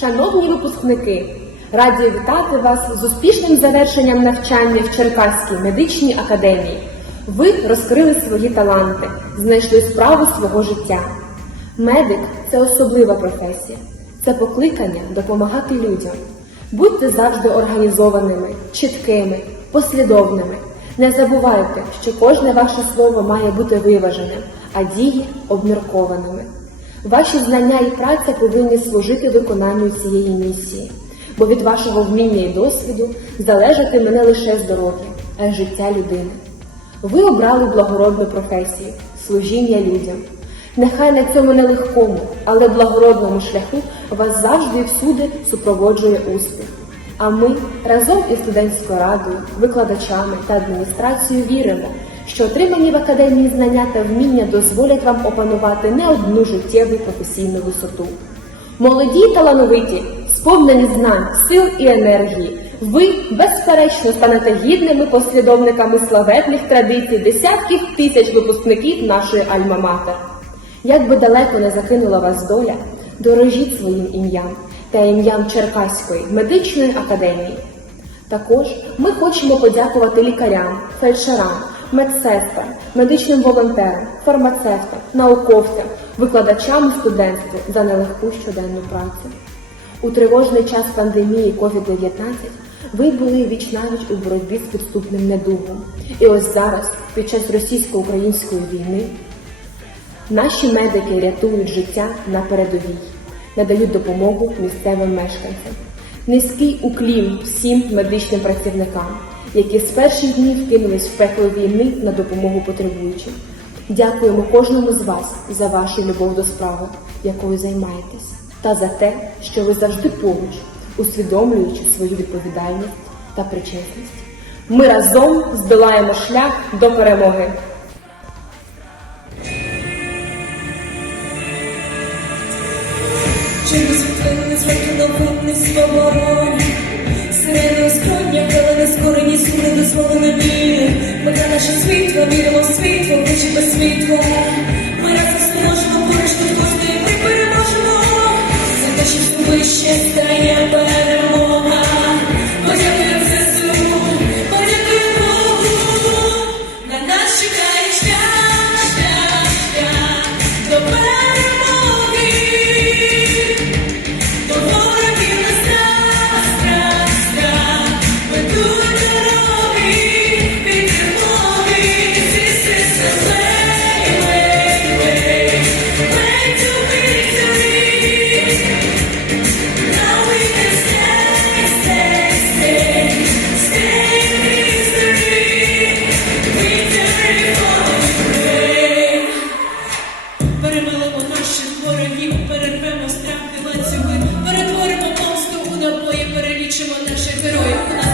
Шановні випускники, раді вітати вас з успішним завершенням навчання в Черкаській медичній академії. Ви розкрили свої таланти, знайшли справу свого життя. Медик це особлива професія, це покликання допомагати людям. Будьте завжди організованими, чіткими, послідовними. Не забувайте, що кожне ваше слово має бути виваженим, а дії обміркованими. Ваші знання і праця повинні служити виконанню цієї місії, бо від вашого вміння і досвіду залежатиме не лише здоров'я, а й життя людини. Ви обрали благородну професію служіння людям. Нехай на цьому нелегкому, але благородному шляху вас завжди і всюди супроводжує успіх. А ми разом із студентською радою, викладачами та адміністрацією віримо, що отримані в академії знання та вміння дозволять вам опанувати не одну життєву професійну висоту. Молоді й талановиті, сповнені знань, сил і енергії. Ви, безперечно, станете гідними послідовниками славетних традицій десятків тисяч випускників нашої Альма-Матер. Як би далеко не закинула вас доля, дорожіть своїм ім'ям та ім'ям Черкаської медичної академії. Також ми хочемо подякувати лікарям, фельдшерам, медсестрам, медичним волонтерам, фармацевтам, науковцям, викладачам і студентству за нелегку щоденну працю. У тривожний час пандемії COVID-19 ви були вічнавіч у боротьбі з підступним недугом. І ось зараз, під час російсько-української війни, Наші медики рятують життя на передовій, надають допомогу місцевим мешканцям. Низький уклін всім медичним працівникам, які з перших днів кинулись в пекло війни на допомогу потребуючим. Дякуємо кожному з вас за вашу любов до справи, якою займаєтесь, та за те, що ви завжди поруч, усвідомлюючи свою відповідальність та причесність. Ми разом здолаємо шлях до перемоги. Через суди дозволено біль поки наше світло, віримо в світло, вичі без світла. Ми разом зможемо, поруч тут кожний ми переможемо. За те, що вище Кличемо наших героїв.